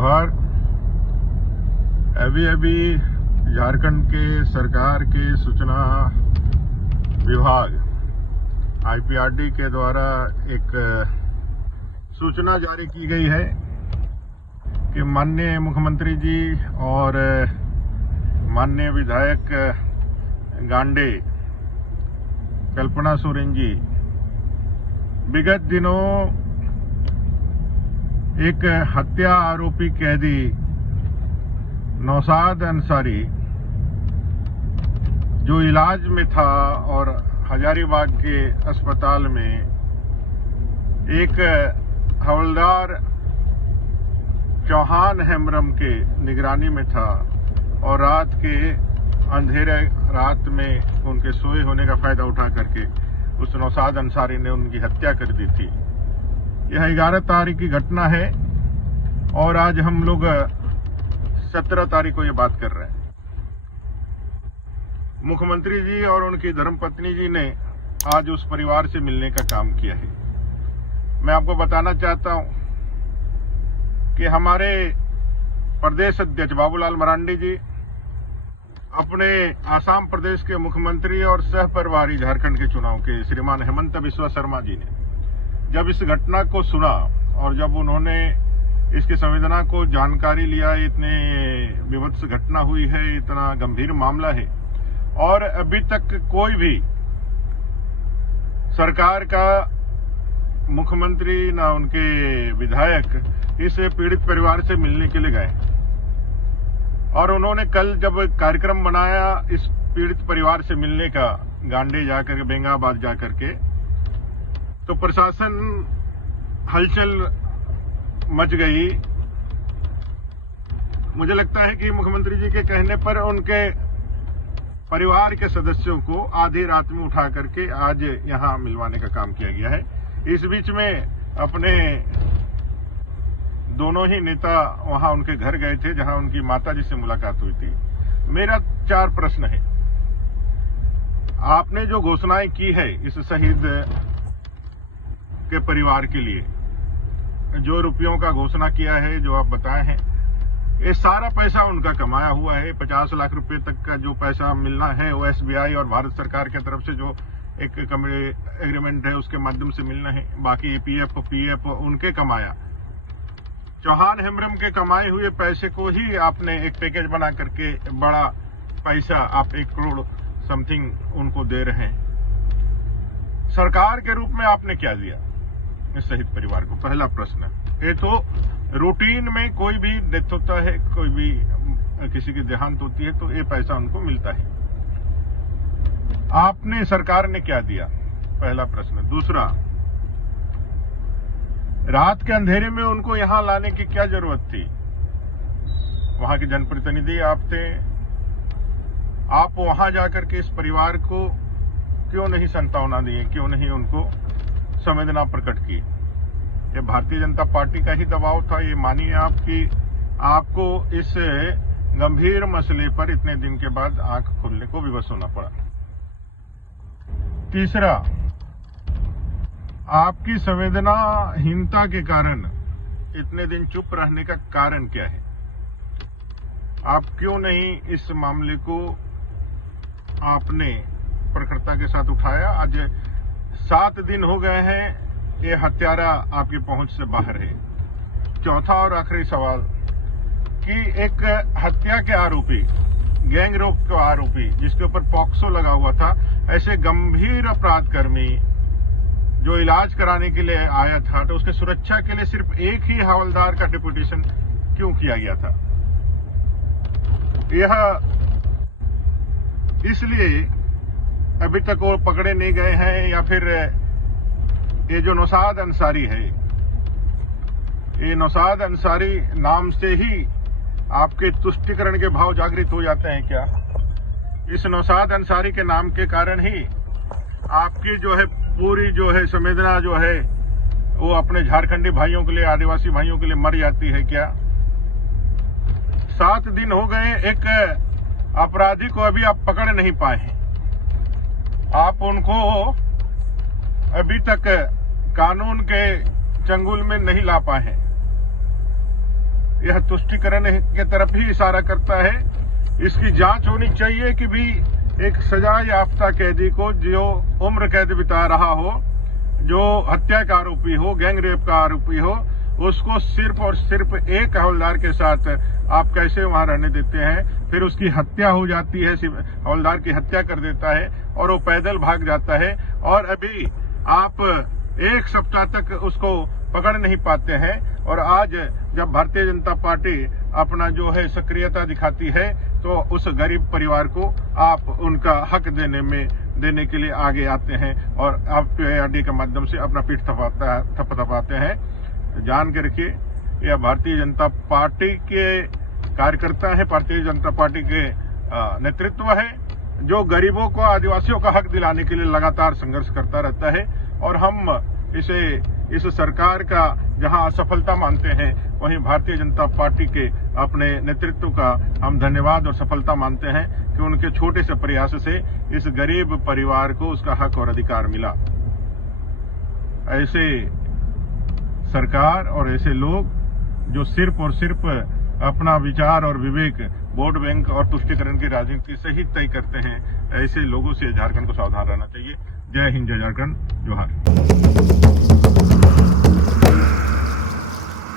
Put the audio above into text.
जोहार। अभी झारखंड के सरकार के सूचना विभाग IPRD के द्वारा एक सूचना जारी की गई है कि माननीय मुख्यमंत्री जी और माननीय विधायक गांडे कल्पना सोरेन जी विगत दिनों एक हत्या आरोपी कैदी नौशाद अंसारी जो इलाज में था और हजारीबाग के अस्पताल में एक हवलदार चौहान हेम्ब्रम के निगरानी में था और रात के अंधेरे रात में उनके सोए होने का फायदा उठा करके उस नौशाद अंसारी ने उनकी हत्या कर दी थी। यह 11 तारीख की घटना है और आज हम लोग 17 तारीख को ये बात कर रहे हैं। मुख्यमंत्री जी और उनकी धर्मपत्नी जी ने आज उस परिवार से मिलने का काम किया है। मैं आपको बताना चाहता हूं कि हमारे प्रदेश अध्यक्ष बाबूलाल मरांडी जी अपने आसाम प्रदेश के मुख्यमंत्री और सह प्रभारी झारखंड के चुनाव के श्रीमान हेमंत बिस्वा शर्मा जी ने जब इस घटना को सुना और जब उन्होंने इसकी संवेदना को जानकारी लिया, इतने विभत्स घटना हुई है, इतना गंभीर मामला है और अभी तक कोई भी सरकार का मुख्यमंत्री न उनके विधायक इस पीड़ित परिवार से मिलने के लिए गए और उन्होंने कल जब कार्यक्रम बनाया इस पीड़ित परिवार से मिलने का गांडे जाकर के बेंगाबाद जाकर के, तो प्रशासन हलचल मच गई। मुझे लगता है कि मुख्यमंत्री जी के कहने पर उनके परिवार के सदस्यों को आधी रात में उठा करके आज यहां मिलवाने का काम किया गया है। इस बीच में अपने दोनों ही नेता वहां उनके घर गए थे जहां उनकी माता जी से मुलाकात हुई थी। मेरा 4 प्रश्न है। आपने जो घोषणाएं की है इस शहीद के परिवार के लिए, जो रुपयों का घोषणा किया है, जो आप बताए हैं, ये सारा पैसा उनका कमाया हुआ है। 50 लाख रुपए तक का जो पैसा मिलना है वो SBI और भारत सरकार की तरफ से जो एक एग्रीमेंट है उसके माध्यम से मिलना है। बाकी PF उनके कमाया। चौहान हेम्ब्रम के कमाए हुए पैसे को ही आपने एक पैकेज बना करके बड़ा पैसा आप 1 करोड़ समथिंग उनको दे रहे हैं। सरकार के रूप में आपने क्या दिया इस शहीद परिवार को? पहला प्रश्न। ये तो रूटीन में कोई भी डेथ होता है, कोई भी किसी की देहांत होती है तो ये पैसा उनको मिलता है। आपने सरकार ने क्या दिया? पहला प्रश्न। दूसरा, रात के अंधेरे में उनको यहां लाने की क्या जरूरत थी? वहां के जनप्रतिनिधि आप थे, आप वहां जाकर के इस परिवार को क्यों नहीं सांत्वना दिए, क्यों नहीं उनको संवेदना प्रकट की? ये भारतीय जनता पार्टी का ही दबाव था, ये मानिए आप कि आपको इस गंभीर मसले पर इतने दिन के बाद आंख खोलने को विवश होना पड़ा। तीसरा, आपकी संवेदनाहीनता के कारण इतने दिन चुप रहने का कारण क्या है? आप क्यों नहीं इस मामले को आपने प्रखरता के साथ उठाया? आज 7 दिन हो गए हैं, ये हत्यारा आपकी पहुंच से बाहर है। चौथा और आखिरी सवाल कि एक हत्या के आरोपी, गैंग रेप के आरोपी जिसके ऊपर पॉक्सो लगा हुआ था, ऐसे गंभीर अपराधकर्मी जो इलाज कराने के लिए आया था, तो उसके सुरक्षा के लिए सिर्फ एक ही हवलदार का डिप्यूटेशन क्यों किया गया था? यह इसलिए अभी तक वो पकड़े नहीं गए हैं या फिर ये जो नौशाद अंसारी है, ये नौशाद अंसारी नाम से ही आपके तुष्टिकरण के भाव जागृत हो जाते हैं क्या? इस नौशाद अंसारी के नाम के कारण ही आपकी जो है पूरी जो है संवेदना जो है वो अपने झारखंडी भाइयों के लिए, आदिवासी भाइयों के लिए मर जाती है क्या? 7 दिन हो गए, एक अपराधी को अभी आप पकड़ नहीं पाए हैं। आप उनको अभी तक कानून के चंगुल में नहीं ला पाए हैं। यह तुष्टिकरण के तरफ ही इशारा करता है। इसकी जांच होनी चाहिए कि भी एक सजा याफ्ता कैदी को जो उम्र कैद बिता रहा हो, जो हत्या का आरोपी हो, गैंग रेप का आरोपी हो, उसको सिर्फ और सिर्फ एक हवलदार के साथ आप कैसे वहां रहने देते हैं। फिर उसकी हत्या हो जाती है, हवलदार की हत्या कर देता है और वो पैदल भाग जाता है। और अभी आप एक सप्ताह तक उसको पकड़ नहीं पाते हैं। और आज जब भारतीय जनता पार्टी अपना जो है सक्रियता दिखाती है, तो उस गरीब परिवार को आप उनका हक देने के लिए आगे आते हैं और आप PIRD के माध्यम से अपना पीठ थपथपाते हैं। जान के रखिए, यह भारतीय जनता पार्टी के कार्यकर्ता है, भारतीय जनता पार्टी के नेतृत्व है, जो गरीबों को, आदिवासियों का हक दिलाने के लिए लगातार संघर्ष करता रहता है। और हम इस सरकार का जहां असफलता मानते हैं, वहीं भारतीय जनता पार्टी के अपने नेतृत्व का हम धन्यवाद और सफलता मानते हैं कि उनके छोटे से प्रयास से इस गरीब परिवार को उसका हक और अधिकार मिला। ऐसे सरकार और ऐसे लोग जो सिर्फ और सिर्फ अपना विचार और विवेक वोट बैंक और तुष्टिकरण की राजनीति से ही तय करते हैं, ऐसे लोगों से झारखंड को सावधान रहना चाहिए। जय हिंद, जय झारखंड, जोहार।